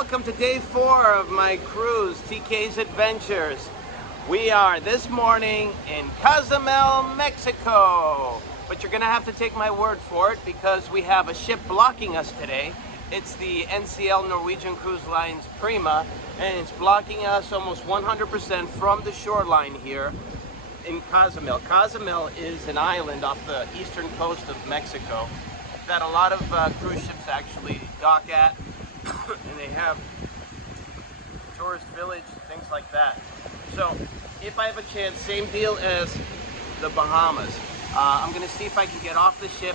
welcome to day 4 of my cruise, TK's Adventures. We are this morning in Cozumel, Mexico. But you're gonna have to take my word for it because we have a ship blocking us today. It's the NCL Norwegian Cruise Line's Prima, and it's blocking us almost 100% from the shoreline here in Cozumel. Cozumel is an island off the eastern coast of Mexico that a lot of cruise ships actually dock at, and they have tourist village, things like that. So if I have a chance, same deal as the Bahamas. I'm gonna see if I can get off the ship,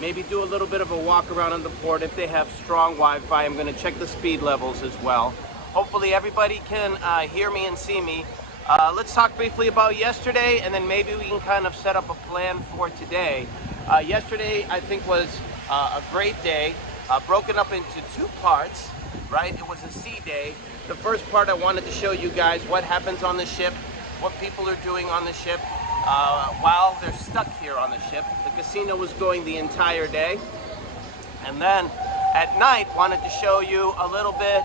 maybe do a little bit of a walk around on the port. If they have strong Wi-Fi, I'm gonna check the speed levels as well. Hopefully everybody can hear me and see me. Let's talk briefly about yesterday, and then maybe we can kind of set up a plan for today. Yesterday, I think, was a great day, broken up into 2 parts, right? It was a sea day. The first part, I wanted to show you guys what happens on the ship, what people are doing on the ship while they're stuck here on the ship. The casino was going the entire day. And then at night, wanted to show you a little bit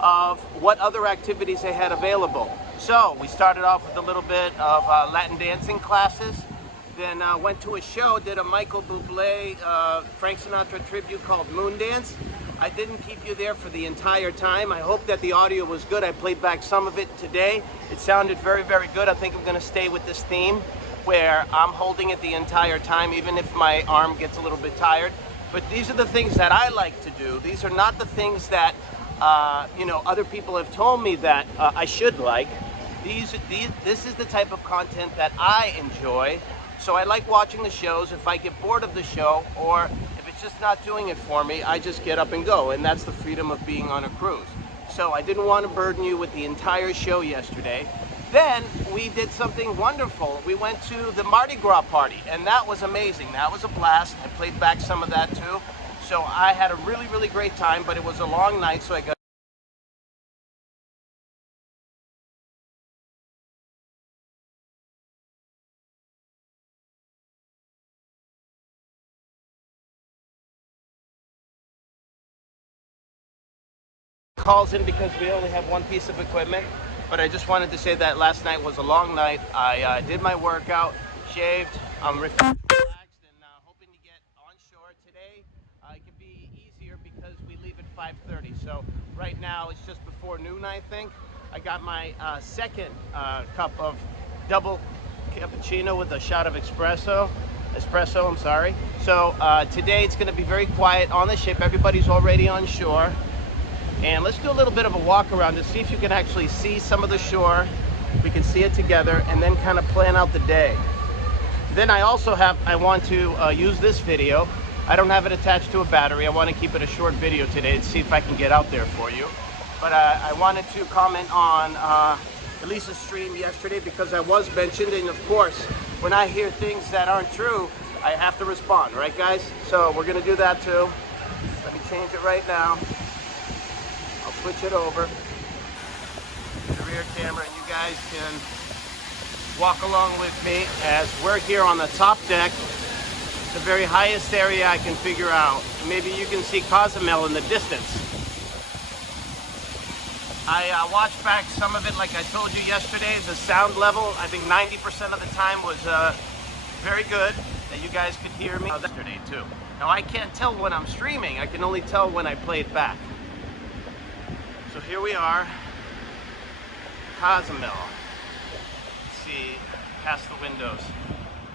of what other activities they had available. So we started off with a little bit of Latin dancing classes, then went to a show, did a Michael Bublé, Frank Sinatra tribute called Moon Dance. I didn't keep you there for the entire time. I hope that the audio was good. I played back some of it today. It sounded very, very good. I think I'm gonna stay with this theme where I'm holding it the entire time, even if my arm gets a little bit tired. But these are the things that I like to do. These are not the things that you know, other people have told me that I should like. This is the type of content that I enjoy. So I like watching the shows. If I get bored of the show, or if it's just not doing it for me, I just get up and go. And that's the freedom of being on a cruise. So I didn't want to burden you with the entire show yesterday. Then we did something wonderful. We went to the Mardi Gras party, and that was amazing. That was a blast. I played back some of that too. So I had a really, really great time, but it was a long night, so I got calls in because we only have one piece of equipment. But I just wanted to say that last night was a long night. I did my workout, shaved, I'm relaxed, and hoping to get on shore today. It can be easier because we leave at 5:30. So right now it's just before noon, I think. I got my second cup of double cappuccino with a shot of espresso, I'm sorry. So today it's gonna be very quiet on the ship. Everybody's already on shore. And let's do a little bit of a walk around to see if you can actually see some of the shore. We can see it together and then kind of plan out the day. Then I want to use this video. I don't have it attached to a battery. I want to keep it a short video today to see if I can get out there for you. But I wanted to comment on Elisa's stream yesterday because I was mentioned, and of course, when I hear things that aren't true, I have to respond, right guys? So we're gonna do that too. Let me change it right now. Switch it over to the rear camera, and you guys can walk along with me as we're here on the top deck, the very highest area I can figure out. Maybe you can see Cozumel in the distance. I watched back some of it, like I told you yesterday. The sound level, I think 90% of the time was very good, that you guys could hear me yesterday too. Now I can't tell when I'm streaming, I can only tell when I play it back. So here we are, Cozumel. Let's see, past the windows.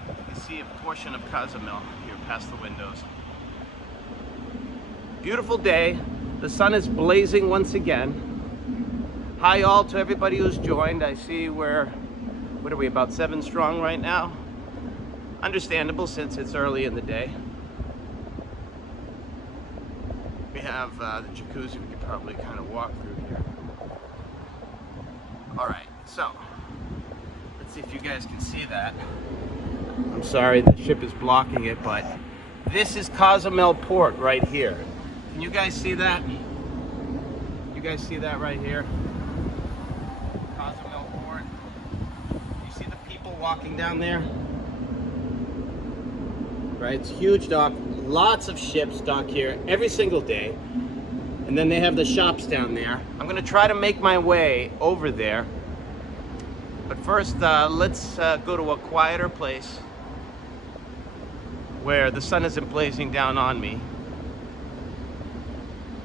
You can see a portion of Cozumel here past the windows. Beautiful day. The sun is blazing once again. Hi all to everybody who's joined. I see what are we, about 7 strong right now? Understandable since it's early in the day. We have the jacuzzi we could probably kind of walk through here. All right, so let's see if you guys can see that. I'm sorry, the ship is blocking it, but this is Cozumel Port right here. Can you guys see that? You guys see that right here? Cozumel Port. You see the people walking down there? Right, it's a huge dock. Lots of ships dock here every single day. And then they have the shops down there. I'm gonna try to make my way over there. But first, let's go to a quieter place where the sun isn't blazing down on me.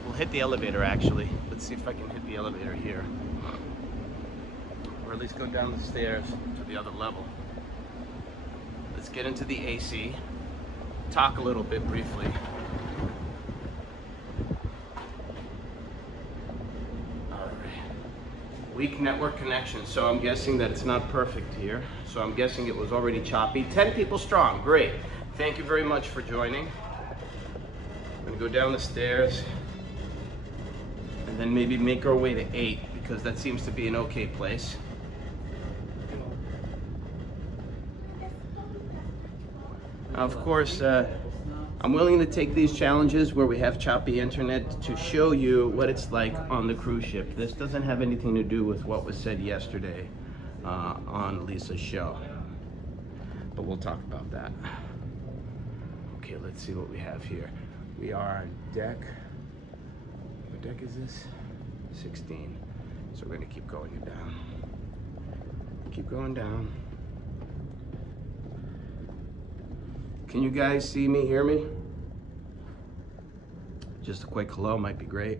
We'll hit the elevator actually. Let's see if I can hit the elevator here. Or at least go down the stairs to the other level. Let's get into the AC, talk a little bit briefly. Weak network connection, so I'm guessing that it's not perfect here. So I'm guessing it was already choppy. 10 people strong, great. Thank you very much for joining. I'm gonna go down the stairs and then maybe make our way to 8 because that seems to be an okay place. Of course, I'm willing to take these challenges where we have choppy internet to show you what it's like on the cruise ship. This doesn't have anything to do with what was said yesterday on Lisa's show, but we'll talk about that. Okay, let's see what we have here. We are on deck, what deck is this? 16. So we're gonna keep going down. Keep going down. Can you guys see me, hear me? Just a quick hello might be great.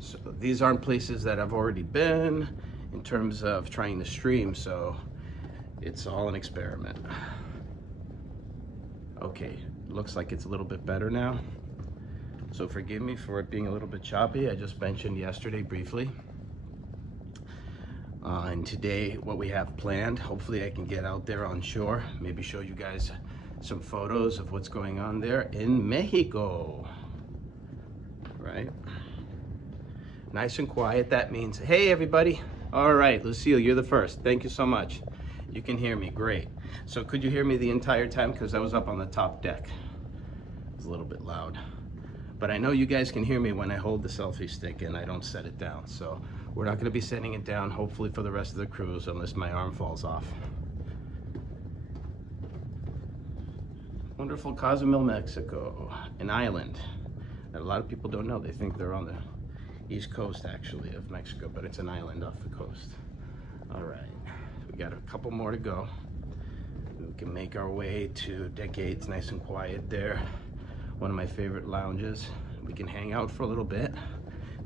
So these aren't places that I've already been in terms of trying to stream, so it's all an experiment. Okay, looks like it's a little bit better now. So forgive me for it being a little bit choppy. I just mentioned yesterday briefly. And today, what we have planned, hopefully I can get out there on shore, maybe show you guys some photos of what's going on there in Mexico, right? Nice and quiet, that means, hey everybody. All right, Lucille, you're the first. Thank you so much. You can hear me, great. So could you hear me the entire time? Because I was up on the top deck. It was a little bit loud. But I know you guys can hear me when I hold the selfie stick and I don't set it down. So we're not gonna be setting it down, hopefully for the rest of the cruise, unless my arm falls off. Wonderful Cozumel, Mexico, an island that a lot of people don't know. They think they're on the east coast, actually, of Mexico, but it's an island off the coast. All right, we got a couple more to go. We can make our way to deck 8. It's nice and quiet there. One of my favorite lounges. We can hang out for a little bit.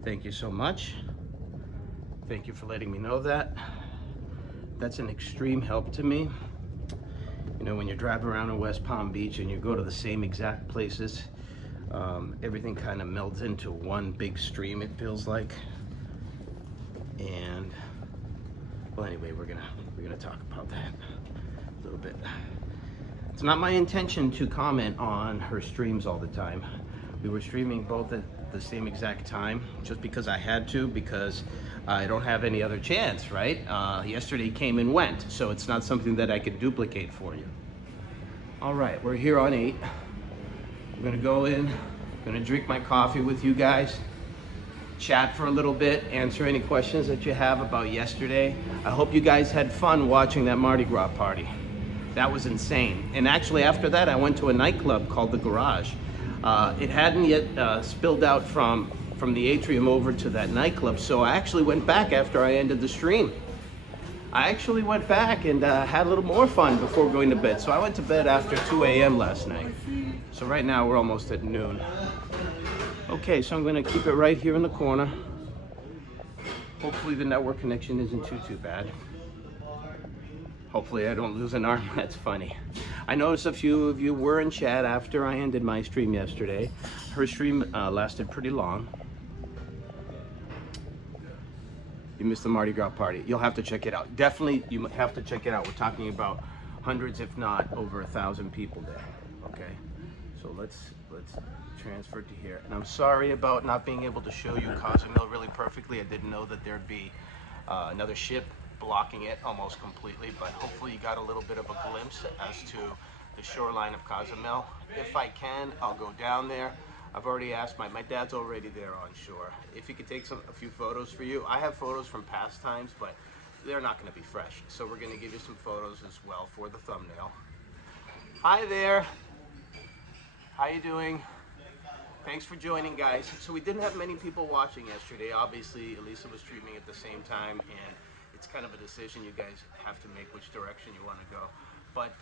Thank you so much. Thank you for letting me know that. That's an extreme help to me. You know, when you're driving around in West Palm Beach and you go to the same exact places, everything kind of melds into one big stream, it feels like. And well, anyway, we're gonna talk about that a little bit. It's not my intention to comment on her streams all the time. We were streaming both at the same exact time, just because I had to, because I don't have any other chance, right? Yesterday came and went, so it's not something that I could duplicate for you. All right, we're here on 8. I'm gonna go in, gonna drink my coffee with you guys, chat for a little bit, answer any questions that you have about yesterday. I hope you guys had fun watching that Mardi Gras party. That was insane. And actually after that, I went to a nightclub called The Garage. It hadn't yet spilled out from the atrium over to that nightclub, so I actually went back after I ended the stream. I actually went back and had a little more fun before going to bed. So I went to bed after 2 a.m. last night. So right now we're almost at noon. Okay, so I'm gonna keep it right here in the corner. Hopefully the network connection isn't too bad. Hopefully I don't lose an arm. That's funny. I noticed a few of you were in chat after I ended my stream yesterday. Her stream lasted pretty long. You missed the Mardi Gras party. You'll have to check it out. Definitely, you have to check it out. We're talking about hundreds, if not over 1,000 people there. Okay, so let's transfer to here. And I'm sorry about not being able to show you Cozumel really perfectly. I didn't know that there'd be another ship blocking it almost completely, but hopefully you got a little bit of a glimpse as to the shoreline of Cozumel. If I can, I'll go down there. I've already asked my dad's already there on shore. If he could take a few photos for you. I have photos from past times, but they're not gonna be fresh. So we're gonna give you some photos as well for the thumbnail. Hi there, how you doing? Thanks for joining, guys. So we didn't have many people watching yesterday. Obviously, Elisa was streaming at the same time, and it's kind of a decision you guys have to make which direction you want to go. But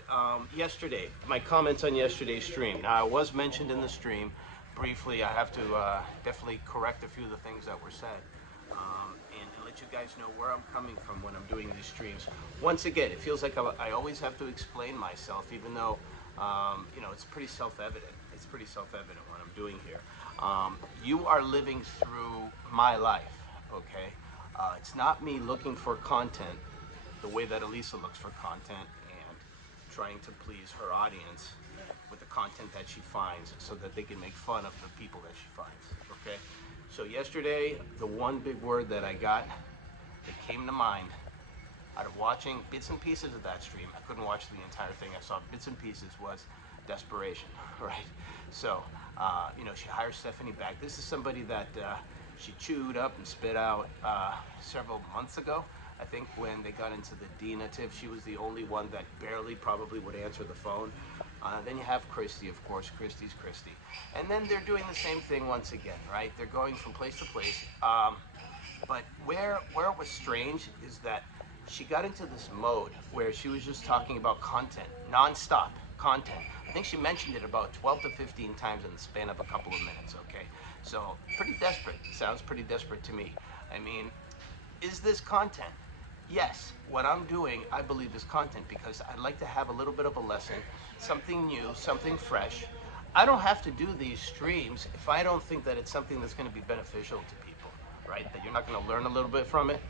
yesterday, my comments on yesterday's stream. Now, I was mentioned in the stream briefly. I have to definitely correct a few of the things that were said. And let you guys know where I'm coming from when I'm doing these streams. Once again, it feels like I always have to explain myself, even though you know, it's pretty self-evident. It's pretty self-evident what I'm doing here. You are living through my life, okay? It's not me looking for content the way that Elisa looks for content and trying to please her audience with the content that she finds so that they can make fun of the people that she finds, okay? So yesterday, the one big word that I got that came to mind out of watching bits and pieces of that stream, I couldn't watch the entire thing, I saw bits and pieces, was desperation, right? So, you know, she hires Stephanie back. This is somebody that she chewed up and spit out several months ago. I think when they got into the D native, she was the only one that barely probably would answer the phone. Then you have Christy, of course. Christy's Christy. And then they're doing the same thing once again, right? They're going from place to place. But where it was strange is that she got into this mode where she was just talking about content, non-stop content. I think she mentioned it about 12 to 15 times in the span of a couple of minutes, okay? So pretty desperate. Sounds pretty desperate to me. I mean, is this content? Yes, what I'm doing, I believe, is content because I'd like to have a little bit of a lesson, something new, something fresh. I don't have to do these streams if I don't think that it's something that's going to be beneficial to people, right? That you're not going to learn a little bit from it.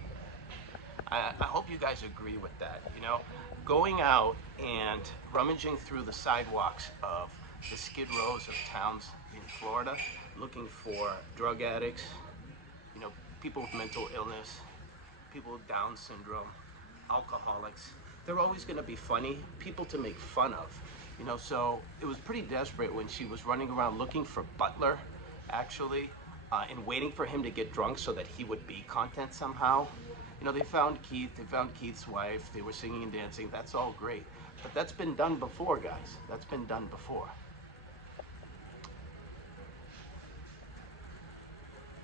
I hope you guys agree with that, you know? Going out and rummaging through the sidewalks of the Skid Rows of towns in Florida, looking for drug addicts, you know, people with mental illness, people with Down syndrome, alcoholics. They're always going to be funny people to make fun of, you know. So it was pretty desperate when she was running around looking for Butler, actually, and waiting for him to get drunk so that he would be content somehow. You know, they found Keith, they found Keith's wife, they were singing and dancing. That's all great, but that's been done before, guys. That's been done before.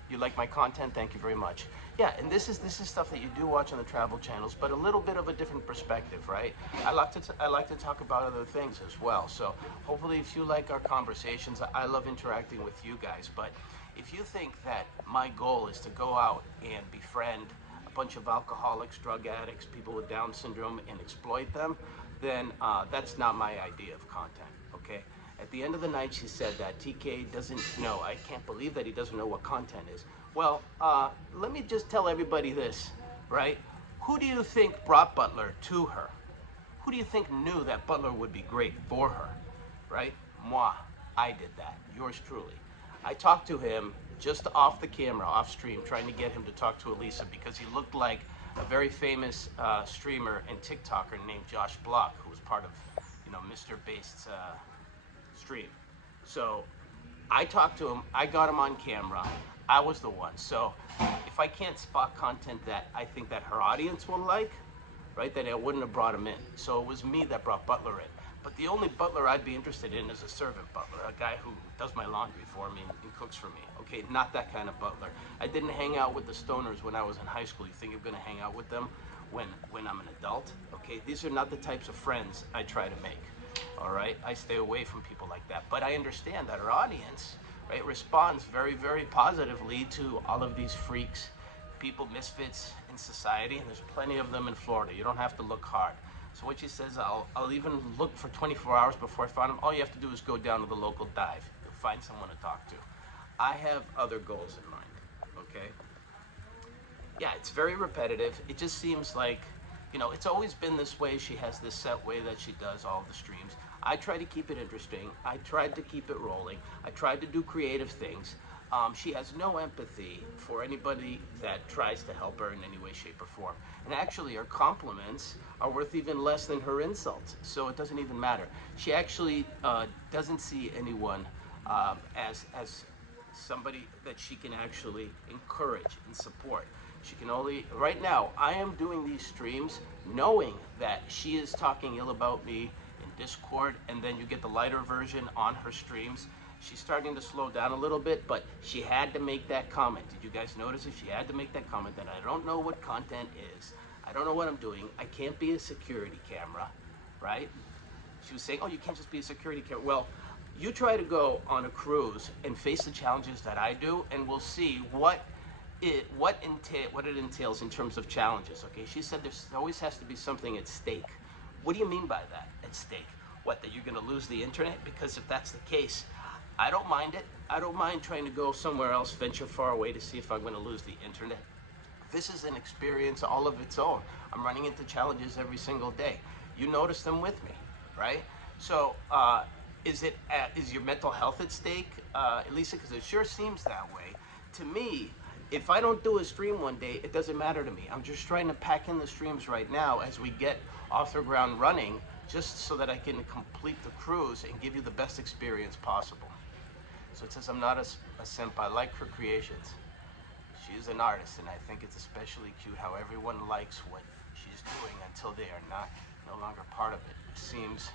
You like my content? Thank you very much. Yeah, and this is stuff that you do watch on the travel channels, but a little bit of a different perspective, right? I like to talk about other things as well. So hopefully, if you like our conversations, I love interacting with you guys. But if you think that my goal is to go out and befriend a bunch of alcoholics, drug addicts, people with Down syndrome, and exploit them, then that's not my idea of content. Okay. At the end of the night, she said that TK doesn't know. I can't believe that he doesn't know what content is. Well, let me just tell everybody this, right? Who do you think brought Butler to her? Who do you think knew that Butler would be great for her, right? Moi. I did that. Yours truly. I talked to him just off the camera, off stream, trying to get him to talk to Elisa because he looked like a very famous streamer and TikToker named Josh Block, who was part of, you know, Mr. Beast's stream. So I talked to him, I got him on camera, I was the one. So if I can't spot content that I think that her audience will like, right, then I wouldn't have brought him in. So it was me that brought Butler in. But the only butler I'd be interested in is a servant butler, a guy who does my laundry for me and cooks for me. Okay, not that kind of butler. I didn't hang out with the stoners when I was in high school. You think I'm gonna hang out with them when I'm an adult? Okay, these are not the types of friends I try to make. All right, I stay away from people like that. But I understand that our audience, right, responds very, very positively to all of these freaks, people, misfits in society, and there's plenty of them in Florida. You don't have to look hard. So what she says, I'll even look for 24 hours before I find them. All you have to do is go down to the local dive. You'll find someone to talk to. I have other goals in mind, okay? Yeah, it's very repetitive. It just seems like, you know, it's always been this way. She has this set way that she does all the streams. I try to keep it interesting. I tried to keep it rolling. I tried to do creative things. She has no empathy for anybody that tries to help her in any way, shape, or form. And actually, her compliments are worth even less than her insults. So it doesn't even matter. She actually doesn't see anyone as somebody that she can actually encourage and support. She can only, right now, I am doing these streams knowing that she is talking ill about me in Discord, and then you get the lighter version on her streams, She's starting to slow down a little bit, but she had to make that comment. Did you guys notice it? She had to make that comment that I don't know what content is. I don't know what I'm doing. I can't be a security camera, right? She was saying, oh, you can't just be a security camera. Well, you try to go on a cruise and face the challenges that I do, and we'll see what it entails in terms of challenges. Okay, she said there always has to be something at stake. What do you mean by that, at stake? What, that you're going to lose the internet? Because if that's the case, I don't mind it. I don't mind trying to go somewhere else, venture far away to see if I'm going to lose the internet. This is an experience all of its own. I'm running into challenges every single day. You notice them with me, right? So is your mental health at stake, Elisa? Because it sure seems that way. To me, if I don't do a stream one day, it doesn't matter to me. I'm just trying to pack in the streams right now as we get off the ground running, just so that I can complete the cruise and give you the best experience possible. So it says, I'm not a simp. I like her creations. She is an artist, and I think it's especially cute how everyone likes what she's doing until they are no longer part of it. It seems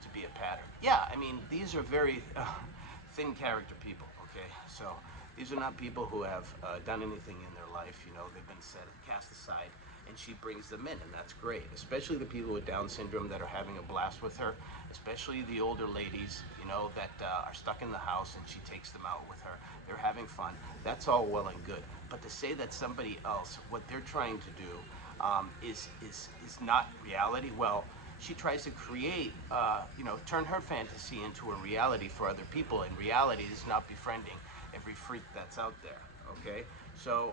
to be a pattern. Yeah, I mean, these are very thin character people, okay? So these are not people who have done anything in their life, you know, they've been cast aside, and she brings them in, and that's great. Especially the people with Down syndrome that are having a blast with her, especially the older ladies, you know, that are stuck in the house and she takes them out with her. They're having fun. That's all well and good. But to say that somebody else, what they're trying to do is not reality, well, she tries to create, you know, turn her fantasy into a reality for other people, and reality is not befriending every freak that's out there, okay? So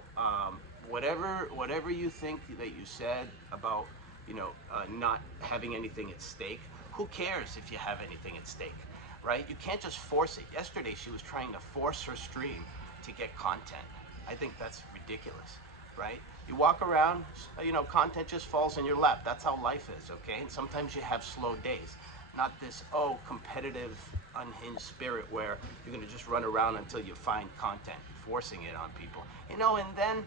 whatever you think that you said about, you know, not having anything at stake, who cares if you have anything at stake, right? You can't just force it. Yesterday she was trying to force her stream to get content. I think that's ridiculous, right? You walk around, you know, content just falls in your lap. That's how life is, okay? And sometimes you have slow days, not this, oh, competitive, unhinged spirit where you're gonna just run around until you find content, forcing it on people. You know, and then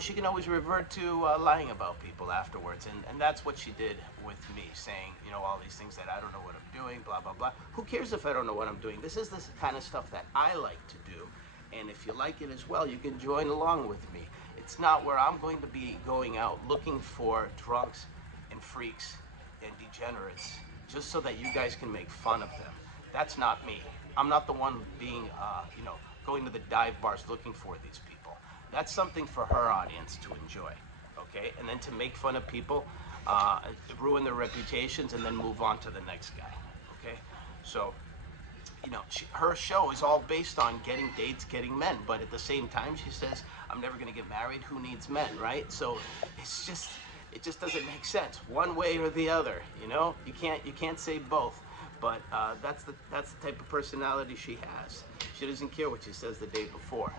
she can always revert to lying about people afterwards, and that's what she did with me, saying, you know, all these things that I don't know what I'm doing, blah, blah, blah. Who cares if I don't know what I'm doing? This is the kind of stuff that I like to do, and if you like it as well, you can join along with me. It's not where I'm going to be going out looking for drunks and freaks and degenerates just so that you guys can make fun of them. That's not me. I'm not the one being, you know, going to the dive bars looking for these people. That's something for her audience to enjoy, okay? And then to make fun of people, ruin their reputations, and then move on to the next guy, okay? So, you know, her show is all based on getting dates, getting men, but at the same time, she says, I'm never gonna get married, who needs men, right? So it's just, it just doesn't make sense, one way or the other, you know? You can't say both, but that's the type of personality she has. She doesn't care what she says the day before.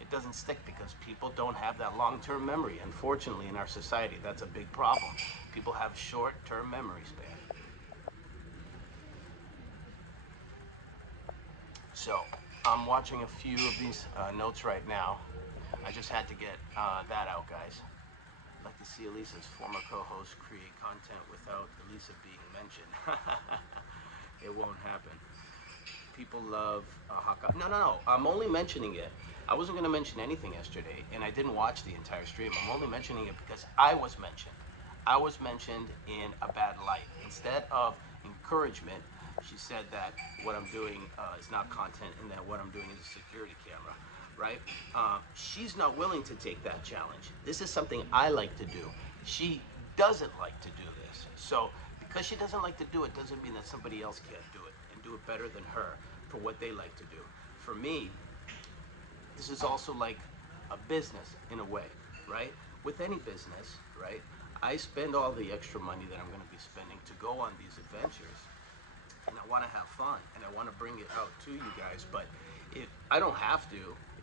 It doesn't stick because people don't have that long-term memory. Unfortunately, in our society, that's a big problem. People have short-term memory span. So I'm watching a few of these notes right now. I just had to get that out, guys. I'd like to see Elisa's former co-host create content without Elisa being mentioned. It won't happen. People love Haka. No. I'm only mentioning it. I wasn't going to mention anything yesterday, and I didn't watch the entire stream. I'm only mentioning it because I was mentioned. I was mentioned in a bad light. Instead of encouragement, she said that what I'm doing is not content and that what I'm doing is a security camera, right? She's not willing to take that challenge. This is something I like to do. She doesn't like to do this. So because she doesn't like to do it doesn't mean that somebody else can't do it and do it better than her for what they like to do. For me, this is also like a business in a way, right? With any business, right? I spend all the extra money that I'm going to be spending to go on these adventures, and I want to have fun, and I want to bring it out to you guys. But if I don't have to,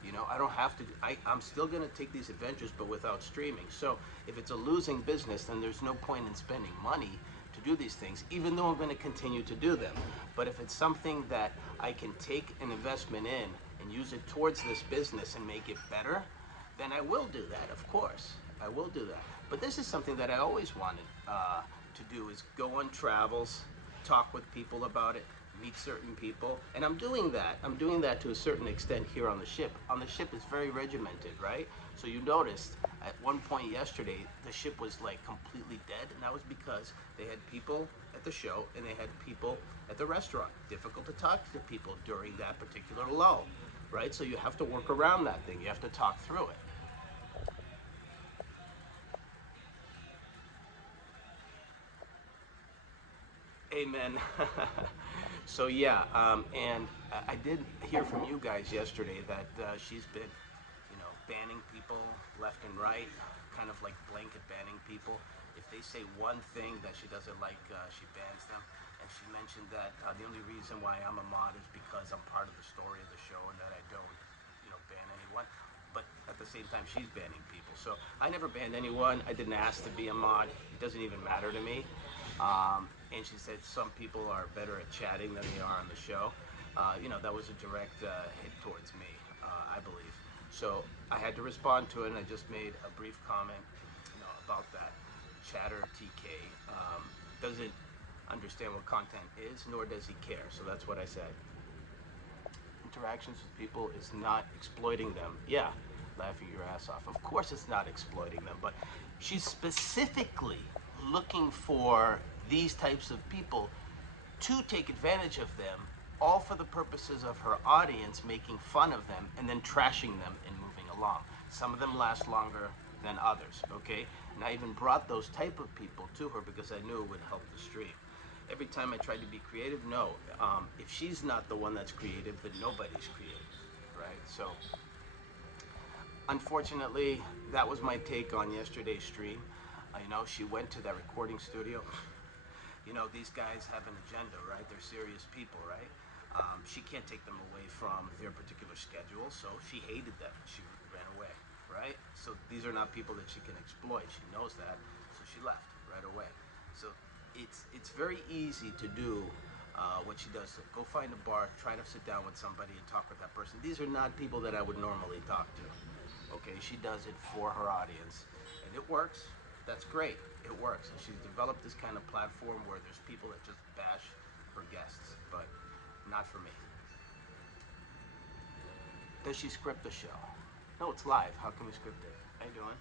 you know, I don't have to. I'm still going to take these adventures, but without streaming. So if it's a losing business, then there's no point in spending money to do these things, even though I'm going to continue to do them. But if it's something that I can take an investment in and use it towards this business and make it better, then I will do that, of course. I will do that. But this is something that I always wanted to do, is go on travels, talk with people about it, meet certain people, and I'm doing that. I'm doing that to a certain extent here on the ship. On the ship, it's very regimented, right? So you noticed at one point yesterday, the ship was like completely dead, and that was because they had people at the show and they had people at the restaurant. Difficult to talk to people during that particular lull, right? So you have to work around that thing. You have to talk through it. Amen. So yeah, and I did hear from you guys yesterday that she's been, banning people left and right, kind of like blanket banning people. If they say one thing that she doesn't like, she bans them. And she mentioned that the only reason why I'm a mod is because I'm part of the story of the show and that I don't, ban anyone. But at the same time, she's banning people. So I never banned anyone. I didn't ask to be a mod. It doesn't even matter to me. And she said some people are better at chatting than they are on the show. That was a direct hit towards me, I believe. So I had to respond to it, and I just made a brief comment, about that. Chatter TK doesn't understand what content is, nor does he care. So that's what I said. Interactions with people is not exploiting them. Yeah, laughing your ass off. Of course it's not exploiting them, but she's specifically looking for these types of people to take advantage of them, all for the purposes of her audience making fun of them and then trashing them and moving along. Some of them last longer than others, okay? And I even brought those type of people to her because I knew it would help the stream. Every time I tried to be creative, no. If she's not the one that's creative, then nobody's creative, right? So, unfortunately, that was my take on yesterday's stream. She went to that recording studio. These guys have an agenda, right? They're serious people, right? She can't take them away from their particular schedule, so she hated them. She ran away, right? So these are not people that she can exploit. She knows that, so she left right away. So it's very easy to do what she does. So go find a bar, try to sit down with somebody and talk with that person. These are not people that I would normally talk to. Okay, she does it for her audience, and it works. That's great. It works, and she's developed this kind of platform where there's people that just bash her guests, but not for me. Does she script the show? No, it's live. How can we script it? How you doing?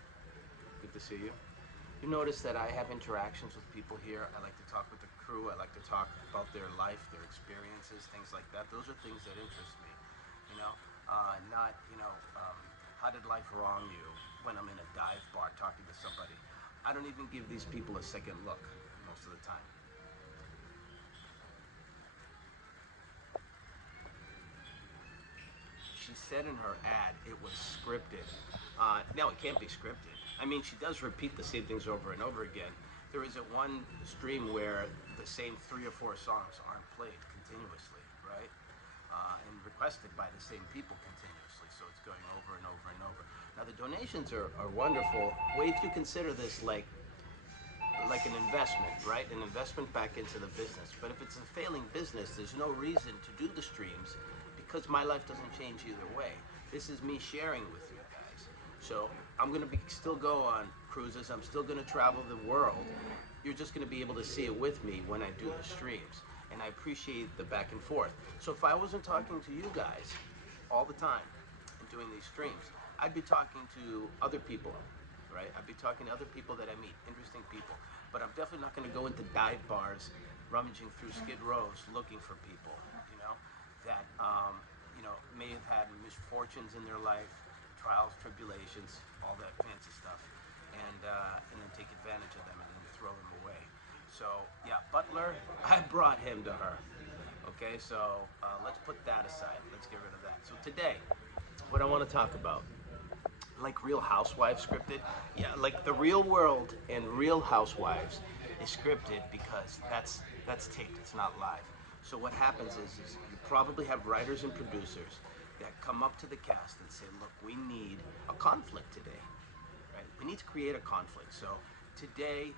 Good to see you. You notice that I have interactions with people here. I like to talk with the crew. I like to talk about their life, their experiences, things like that. Those are things that interest me. Not, how did life wrong you when I'm in a dive bar talking to somebody. I don't even give these people a second look most of the time. She said in her ad it was scripted. No, it can't be scripted. I mean, she does repeat the same things over and over again. There isn't one stream where the same 3 or 4 songs aren't played continuously, right? And requested by the same people continuously. So it's going over and over and over. Now the donations are wonderful. Wait, if you consider this like an investment, right? An investment back into the business. But if it's a failing business, there's no reason to do the streams because my life doesn't change either way. This is me sharing with you guys. So I'm gonna still go on cruises. I'm still gonna travel the world. You're just gonna be able to see it with me when I do the streams. And I appreciate the back and forth. So if I wasn't talking to you guys all the time and doing these streams, I'd be talking to other people, right? I'd be talking to other people that I meet, interesting people. But I'm definitely not going to go into dive bars, rummaging through skid rows, looking for people, that, may have had misfortunes in their life, trials, tribulations, all that fancy stuff, and then take advantage of them and then throw them away. So, yeah, Butler, I brought him to her. Okay, so let's put that aside. Let's get rid of that. So today, what I want to talk about, like Real Housewives scripted. Yeah, like the real world and Real Housewives is scripted because that's taped. It's not live. So what happens is you probably have writers and producers that come up to the cast and say, look, we need a conflict today, right? We need to create a conflict. So today,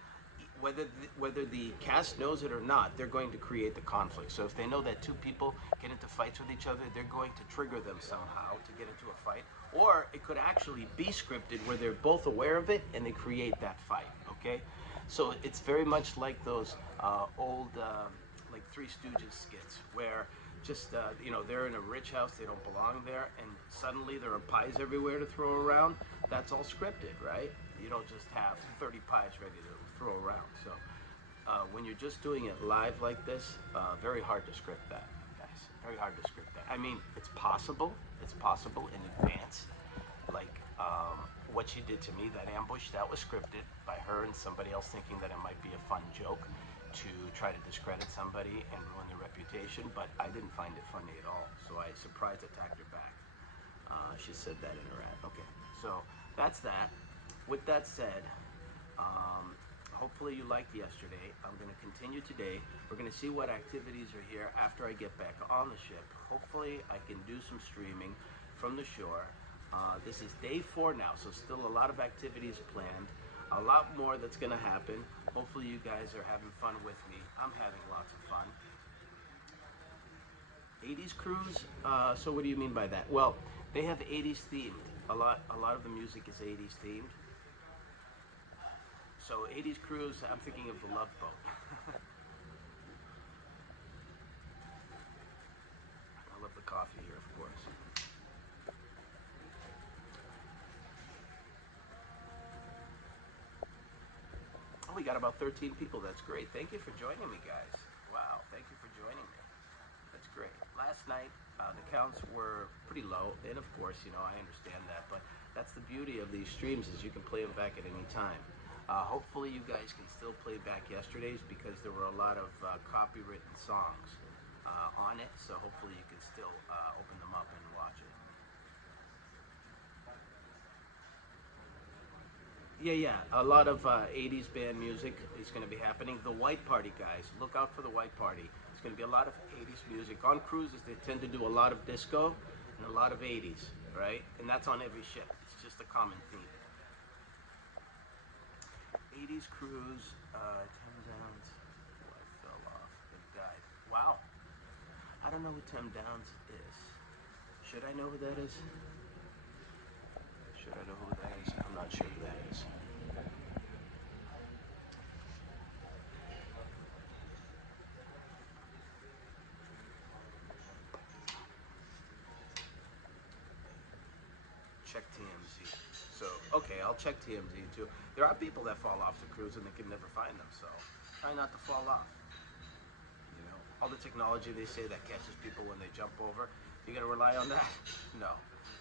whether the cast knows it or not, they're going to create the conflict. So if they know that 2 people get into fights with each other, they're going to trigger them somehow to get into a fight. Or it could actually be scripted where they're both aware of it and they create that fight, okay? So it's very much like those old like Three Stooges skits where just they're in a rich house, they don't belong there, and suddenly there are pies everywhere to throw around. That's all scripted, right? You don't just have 30 pies ready to throw around. So when you're just doing it live like this, very hard to script that, guys. Very hard to script that. I mean, it's possible. It's possible in advance. Like what she did to me, that ambush, that was scripted by her and somebody else thinking that it might be a fun joke to try to discredit somebody and ruin their reputation, but I didn't find it funny at all. So I surprise attacked her back. She said that in her ad. Okay, so that's that. With that said, hopefully you liked yesterday. I'm going to continue today. We're going to see what activities are here after I get back on the ship. Hopefully I can do some streaming from the shore. This is day 4 now, so still a lot of activities planned. A lot more that's going to happen. Hopefully you guys are having fun with me. I'm having lots of fun. 80s cruise, so what do you mean by that? Well, they have 80s themed. A lot of the music is 80s themed. So 80s cruise, I'm thinking of the Love Boat. I love the coffee here, of course. Oh, we got about 13 people. That's great. Thank you for joining me, guys. Wow, thank you for joining me. That's great. Last night, the counts were pretty low, and of course, I understand that, but that's the beauty of these streams is you can play them back at any time. Hopefully you guys can still play back yesterday's because there were a lot of copywritten songs on it, so hopefully you can still open them up and watch it. Yeah, a lot of 80s band music is going to be happening. The White Party, guys, look out for the White Party. It's going to be a lot of 80s music. On cruises, they tend to do a lot of disco and a lot of 80s, right? And that's on every ship. It's just a common theme. 80s cruise, Tim Downs. Oh, I fell off. They died. Wow. I don't know who Tim Downs is. Should I know who that is? Should I know who that is? I'm not sure who that is. Check TMZ. So, okay, I'll check TMZ too. There are people that fall off the cruise and they can never find them, so try not to fall off. All the technology they say that catches people when they jump over, you gotta rely on that? No.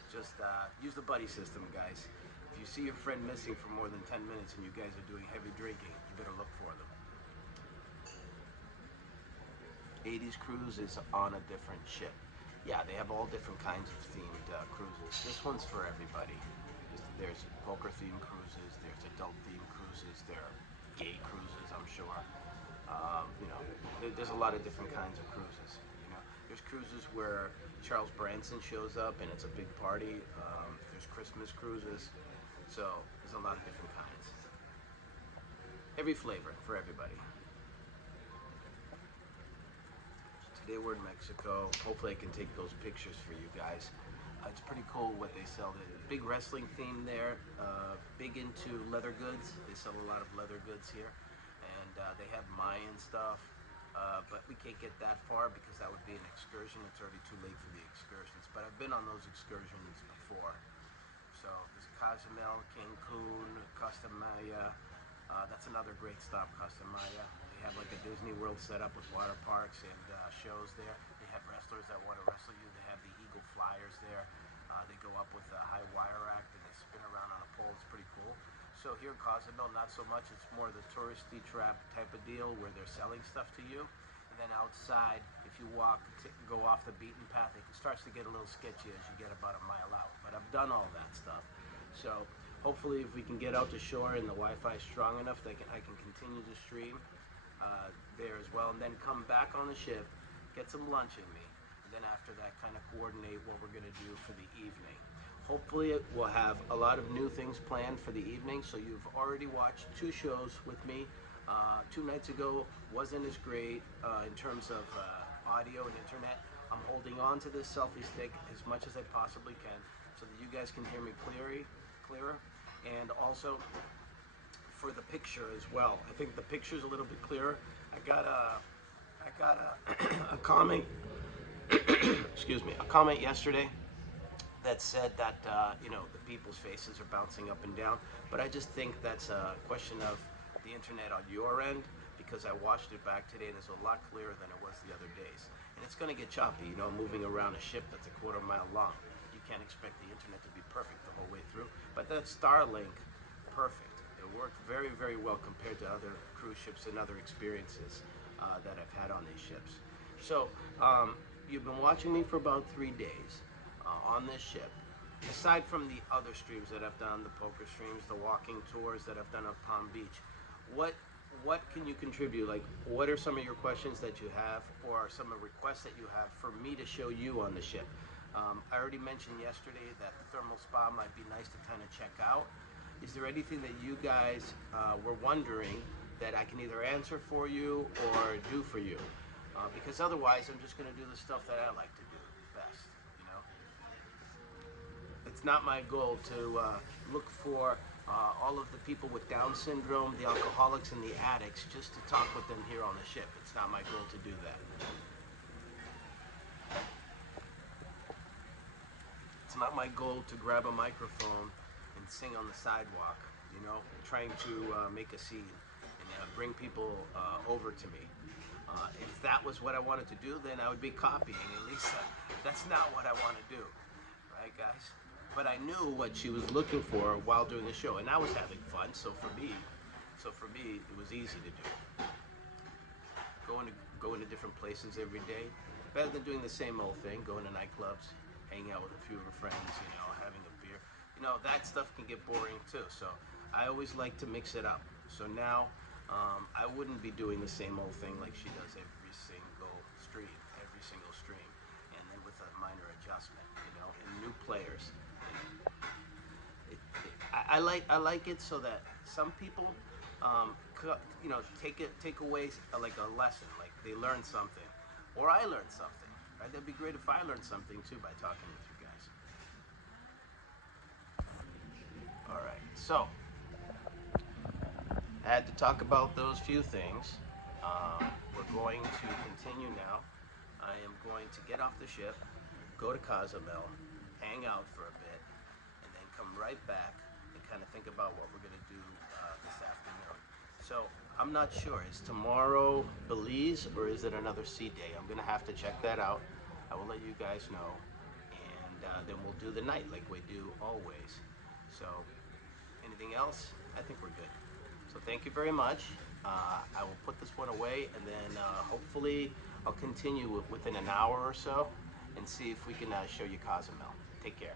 Just use the buddy system, guys. If you see your friend missing for more than 10 minutes and you guys are doing heavy drinking, you better look for them. 80s cruise is on a different ship. Yeah, they have all different kinds of themed cruises. This one's for everybody. There's poker themed cruises, there's adult themed cruises, there are gay cruises, I'm sure. There's a lot of different kinds of cruises. There's cruises where Charles Branson shows up and it's a big party. There's Christmas cruises. So there's a lot of different kinds. Every flavor for everybody. Today we're in Mexico. Hopefully I can take those pictures for you guys. It's pretty cool what they sell. There's a big wrestling theme there. Big into leather goods. They sell a lot of leather goods here. And they have Mayan stuff. But we can't get that far because that would be an excursion. It's already too late for the excursions. But I've been on those excursions before. So there's Cozumel, Cancun, Costa Maya. That's another great stop, Costa Maya. They have like a Disney World set up with water parks and shows there. They have wrestlers that want to wrestle you. They have the Eagle Flyers there. They go up with a high wire act and they spin around on a pole. It's pretty cool. So here in Cozumel, not so much. It's more the touristy trap type of deal where they're selling stuff to you. And then outside, if you go off the beaten path, it starts to get a little sketchy as you get about a mile out. But I've done all that stuff. So hopefully if we can get out to shore and the Wi-Fi is strong enough, I can continue to stream there as well. And then come back on the ship, get some lunch in me. And then after that, kind of coordinate what we're going to do for the evening. Hopefully we'll have a lot of new things planned for the evening. So you've already watched 2 shows with me. 2 nights ago wasn't as great in terms of audio and internet. I'm holding on to this selfie stick as much as I possibly can so that you guys can hear me clearer. And also for the picture as well. I think the picture's a little bit clearer. I got I got a comment, excuse me, a comment yesterday that said that you know, the people's faces are bouncing up and down, but I just think that's a question of the internet on your end, because I watched it back today and it's a lot clearer than it was the other days. And it's going to get choppy, you know, moving around a ship that's a quarter-mile long. You can't expect the internet to be perfect the whole way through, but that Starlink, perfect. It worked very, very well compared to other cruise ships and other experiences that I've had on these ships. So you've been watching me for about 3 days on this ship. Aside from the other streams that I've done, the poker streams, the walking tours that I've done of Palm Beach, what can you contribute? Like, what are some of your questions that you have, or some of the requests that you have for me to show you on the ship? I already mentioned yesterday that the thermal spa might be nice to kind of check out. Is there anything that you guys were wondering that I can either answer for you or do for you? Because otherwise, I'm just going to do the stuff that I like to do best, you know? It's not my goal to look for all of the people with Down syndrome, the alcoholics, and the addicts just to talk with them here on the ship. It's not my goal to do that. It's not my goal to grab a microphone and sing on the sidewalk, you know, trying to make a scene and bring people over to me. If that was what I wanted to do, then I would be copying. At least that's not what I want to do, right, guys? But I knew what she was looking for while doing the show, and I was having fun. So for me, it was easy to do. Going to different places every day, better than doing the same old thing. Going to nightclubs, hanging out with a few of her friends, you know, having a beer. You know, that stuff can get boring too. So I always like to mix it up. So now I wouldn't be doing the same old thing like she does every single stream, and then with a minor adjustment, you know, and new players. I like it so that some people, you know, take away like a lesson, like they learn something, or I learned something. Right? That'd be great if I learned something too by talking with you guys. All right, so I had to talk about those few things. We're going to continue now. I am going to get off the ship, go to Cozumel, hang out for a bit, and then come right back and kind of think about what we're going to do this afternoon. So I'm not sure. Is tomorrow Belize or is it another sea day? I'm going to have to check that out. I will let you guys know. And then we'll do the night like we do always. So anything else? I think we're good. So thank you very much. I will put this one away, and then hopefully I'll continue within an hour or so and see if we can show you Cozumel. Take care.